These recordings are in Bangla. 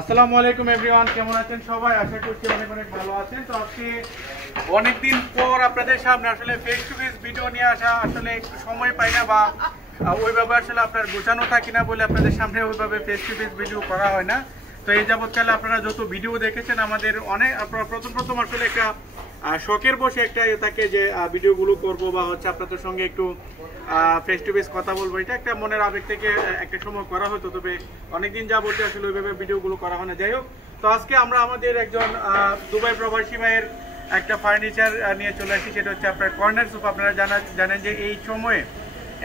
আসসালামু আলাইকুম এভরিওয়ান, কেমন আছেন সবাই? আশা করছি অনেক অনেক ভালো আছেন। তো আজকে অনেকদিন পর আপনাদের সামনে আসলে ফেস টু ফেস ভিডিও নিয়ে আসা, আসলে একটু সময় পাই না বা ওইভাবে আসলে আপনার গোছানো থাকি না বলে আপনাদের সামনে ওইভাবে ফেস টু ফেস ভিডিও করা হয় না। তো এই যাবৎকালে আপনারা যত ভিডিও দেখেছেন আমাদের অনেক প্রথম আসলে একটা শখের বসে একটা থাকে যে ভিডিওগুলো করব বা হচ্ছে আপনাদের সঙ্গে একটু ফেস টু ফেস কথা বলবো, এটা একটা মনের আবেগ থেকে একটা সময় করা হতো, তবে অনেকদিন যাবত আসলে ওইভাবে ভিডিওগুলো করা হয় না। যাই হোক, তো আজকে আমরা আমাদের একজন দুবাই প্রবাসী ভাইয়ের একটা ফার্নিচার নিয়ে চলে আসি, সেটা হচ্ছে আপনার কর্নার সোফা। আপনারা জানেন যে এই সময়ে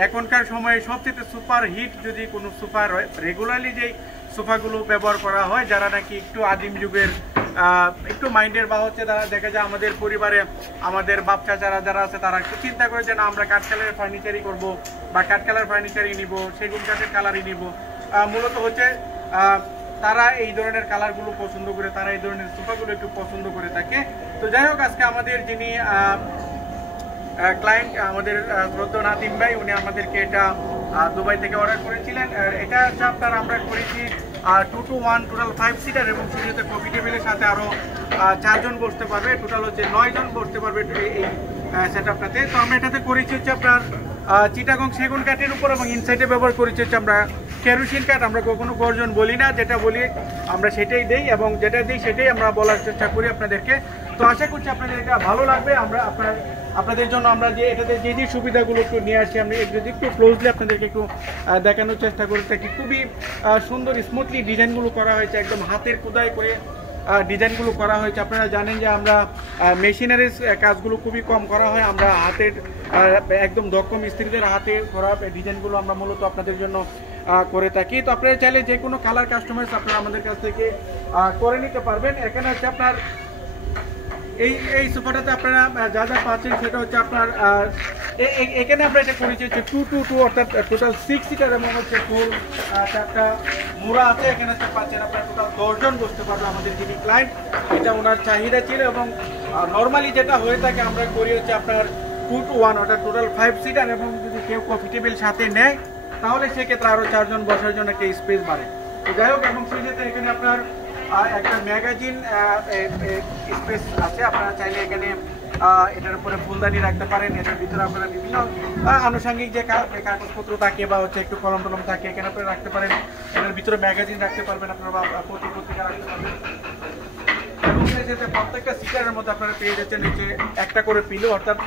এখনকার সময়ে সবচেয়ে সুপার হিট যদি কোনো সোফা রেগুলারলি যেই সোফাগুলো ব্যবহার করা হয়, যারা নাকি একটু আদিম যুগের একটু মাইন্ডের বা হচ্ছে তারা দেখা যায় আমাদের পরিবারে আমাদের বাপ চাচারা যারা আছে তারা একটু চিন্তা করে যে না আমরা কাঠ কালারের ফার্নিচারই করবো বা কাঠ কালার ফার্নিচারই নিব, সেগুন কাঠের কালারই নিব। মূলত হচ্ছে তারা এই ধরনের কালারগুলো পছন্দ করে, তারা এই ধরনের সোফাগুলো একটু পছন্দ করে থাকে। তো যাই হোক, আজকে আমাদের যিনি ক্লায়েন্ট আমাদের শ্রদ্ধা নাদিম ভাই, উনি আমাদেরকে এটা দুবাই থেকে অর্ডার করেছিলেন। এটা হচ্ছে আপনার আমরা করেছি 2-to-1 টোটাল 5 সিটার এবং সেটাতে কফি টেবিলের সাথে আরও 4 জন বসতে পারবে, টোটাল হচ্ছে 9 জন বসতে পারবে এই সেট আপটাতে। তো আমরা এটাতে করেছি হচ্ছে আপনার চিটাগং সেগুন কাঠের উপর এবং ইনসাইডে ব্যবহার করেছি হচ্ছে আমরা কেরোসিন কাঠ। আমরা কখনো গর্জন বলি না, যেটা বলি আমরা সেটাই দেই এবং যেটা দিই সেটাই আমরা বলার চেষ্টা করি আপনাদেরকে। তো আশা করছি আপনাদের এটা ভালো লাগবে। আমরা আপনাদের জন্য আমরা যে এটাতে যে যে সুবিধাগুলো একটু নিয়ে আসছি, আমরা একটু ক্লোজলি আপনাদেরকে একটু দেখানোর চেষ্টা করি থাকি। খুবই সুন্দর স্মুথলি ডিজাইনগুলো করা হয়েছে, একদম হাতের খোদাই করে ডিজাইনগুলো করা হয়েছে। আপনারা জানেন যে আমরা মেশিনারিজ কাজগুলো খুবই কম করা হয়, আমরা হাতের একদম দক্ষ মিস্ত্রিদের হাতে করা ডিজাইনগুলো আমরা মূলত আপনাদের জন্য করে থাকি। তো আপনারা চাইলে যে কোনো কালার কাস্টমাইজ আপনারা আমাদের কাছ থেকে করে নিতে পারবেন। এখানে হচ্ছে আপনার এই সোফাটাতে আপনারা যা যা পাচ্ছেন সেটা হচ্ছে আপনার এখানে আমরা এটা করেছি হচ্ছে 2-to-2 অর্থাৎ টোটাল 6 সিটার এবং হচ্ছে ফুল 4টা মোড়া আছে। এখানে হচ্ছে পাচ্ছেন আপনার টোটাল 10 জন বসতে পারবে আমাদের যিনি ক্লায়েন্ট, এটা ওনার চাহিদা ছিল। এবং নর্মালি যেটা হয়ে থাকে আমরা করি হচ্ছে আপনার 2-to-1 অর্থাৎ টোটাল 5 সিটার, এবং যদি কেউ কফি টেবিল সাথে নেয় তাহলে সেক্ষেত্রে আরও 4 জন বসার জন্য একটা স্পেস বাড়ে। তো যাই হোক, এবং সেক্ষেত্রে এখানে আপনার একটা ম্যাগাজিন স্পেস আছে। আপনারা চাইলে এখানে এটার উপরে ফুলদানি রাখতে পারেন। এটার ভিতরে আপনারা বিভিন্ন আনুষঙ্গিক যে কাগজপত্র থাকে বা হচ্ছে একটু কলম টলম থাকে এখানে আপনারা রাখতে পারেন। এটার ভিতরে ম্যাগাজিন রাখতে পারবেন আপনারা বা পত্রিকা রাখতে পারবেন। এবং প্রত্যেকটা সিটারের মধ্যে আপনারা পেয়ে যাচ্ছেন হচ্ছে একটা করে পিলো, অর্থাৎ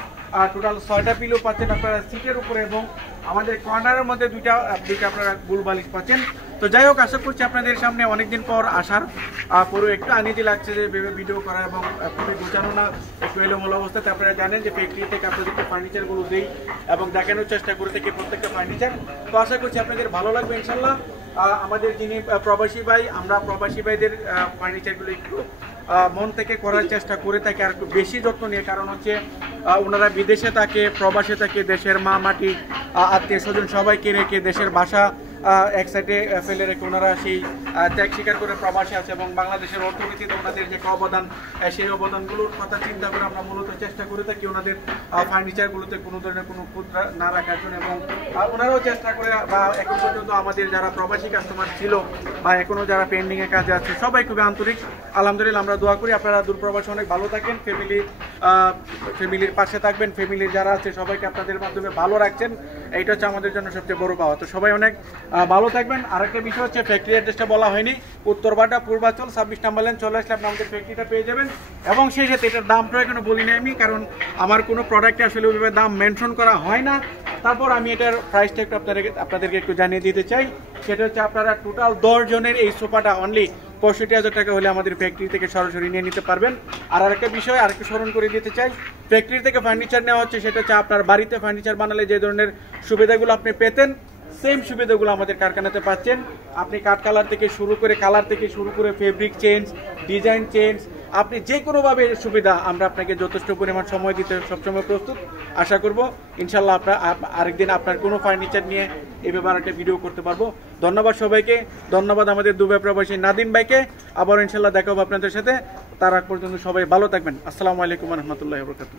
টোটাল 6টা পিলো পাচ্ছেন আপনারা সিটের উপরে, এবং আমাদের কর্নারের মধ্যে দুইটা আপনারা গুল বালিশ পাচ্ছেন। তো যাই হোক, আশা করছি আপনাদের সামনে অনেকদিন পর আসার পুরো একটু আনিজি লাগছে যে ভিডিও করা এবং খুবই গোছানো না, একটু এলোমেলো অবস্থাতে। আপনারা জানেন যে ফ্যাক্টরি থেকে আপনাদেরকে ফার্নিচারগুলো দিই এবং দেখানোর চেষ্টা করে থাকি প্রত্যেকটা ফার্নিচার। তো আশা করছি আপনাদের ভালো লাগবে ইনশাল্লাহ। আমাদের যিনি প্রবাসী ভাই, আমরা প্রবাসী ভাইদের ফার্নিচারগুলো একটু মন থেকে করার চেষ্টা করে থাকি আর একটু বেশি যত্ন নিয়ে, কারণ হচ্ছে ওনারা বিদেশে থাকে, প্রবাসে থাকে, দেশের মা মাটি আত্মীয় স্বজন সবাইকে রেখে দেশের ভাষা এক সাইডে ফেলে রেখে ওনারা সেই ত্যাগ স্বীকার করে প্রবাসে আছে এবং বাংলাদেশের অর্থনীতিতে ওনাদের যে অবদান, সেই অবদানগুলোর কথা চিন্তা করে আমরা মূলত চেষ্টা করে থাকি ওনাদের ফার্নিচারগুলোতে কোনো ধরনের কোনো ক্ষুদ্রা না রাখার জন্য। এবং ওনারাও চেষ্টা করে, বা এখন পর্যন্ত আমাদের যারা প্রবাসী কাস্টমার ছিল বা এখনও যারা পেন্ডিংয়ে কাজে আছে সবাই খুবই আন্তরিক। আলহামদুলিল্লাহ, আমরা দোয়া করি আপনারা দূরপ্রবাসে অনেক ভালো থাকেন, ফ্যামিলির পাশে থাকবেন, ফ্যামিলির যারা আছে সবাইকে আপনাদের মাধ্যমে ভালো রাখছেন, এইটা হচ্ছে আমাদের জন্য সবচেয়ে বড় পাওয়া। তো সবাই অনেক ভালো থাকবেন। আরেকটা বিষয় হচ্ছে ফ্যাক্টরি অ্যাড্রেসটা বলা হয়নি, উত্তরবাড্ডা পূর্বাচল 26 নম্বর লাইন চলে আসলে আপনি আমাদের ফ্যাক্টরিটা পেয়ে যাবেন। এবং সেই সাথে এটার দামটা এখনো বলিনি আমি, কারণ আমার কোনো প্রোডাক্টে আসলে ওইভাবে দাম মেনশন করা হয় না। তারপর আমি এটার প্রাইসটা একটু আপনাদেরকে একটু জানিয়ে দিতে চাই। সেটা হচ্ছে আপনারা টোটাল 10 জনের এই সোফাটা অনলি 65,000 টাকা হলে আমাদের ফ্যাক্টরি থেকে সরাসরি নিয়ে নিতে পারবেন। আর আরেকটা বিষয় আরেকটু স্মরণ করে দিতে চাই, ফ্যাক্টরি থেকে ফার্নিচার নেওয়া হচ্ছে সেটা হচ্ছে আপনার বাড়িতে ফার্নিচার বানালে যে ধরনের সুবিধাগুলো আপনি পেতেন, সেম সুবিধাগুলো আমাদের কারখানাতে পাচ্ছেন। আপনি কাঠ কালার থেকে শুরু করে ফেব্রিক চেঞ্জ, ডিজাইন চেঞ্জ, আপনি যে কোনোভাবে সুবিধা আমরা আপনাকে যথেষ্ট পরিমাণ সময় দিতে সবসময় প্রস্তুত। আশা করব ইনশাল্লাহ আরেকদিন আপনার কোনো ফার্নিচার নিয়ে এই ব্যাপারে একটা ভিডিও করতে পারবো। ধন্যবাদ সবাইকে, ধন্যবাদ আমাদের দুবাই প্রবাসী নাদিম ভাইকে। আবার ইনশাল্লাহ দেখা হবে আপনাদের সাথে। তার আগ পর্যন্ত সবাই ভালো থাকবেন। আসসালামু আলাইকুম ওয়া রাহমাতুল্লাহি ওয়া বারাকাতুহু।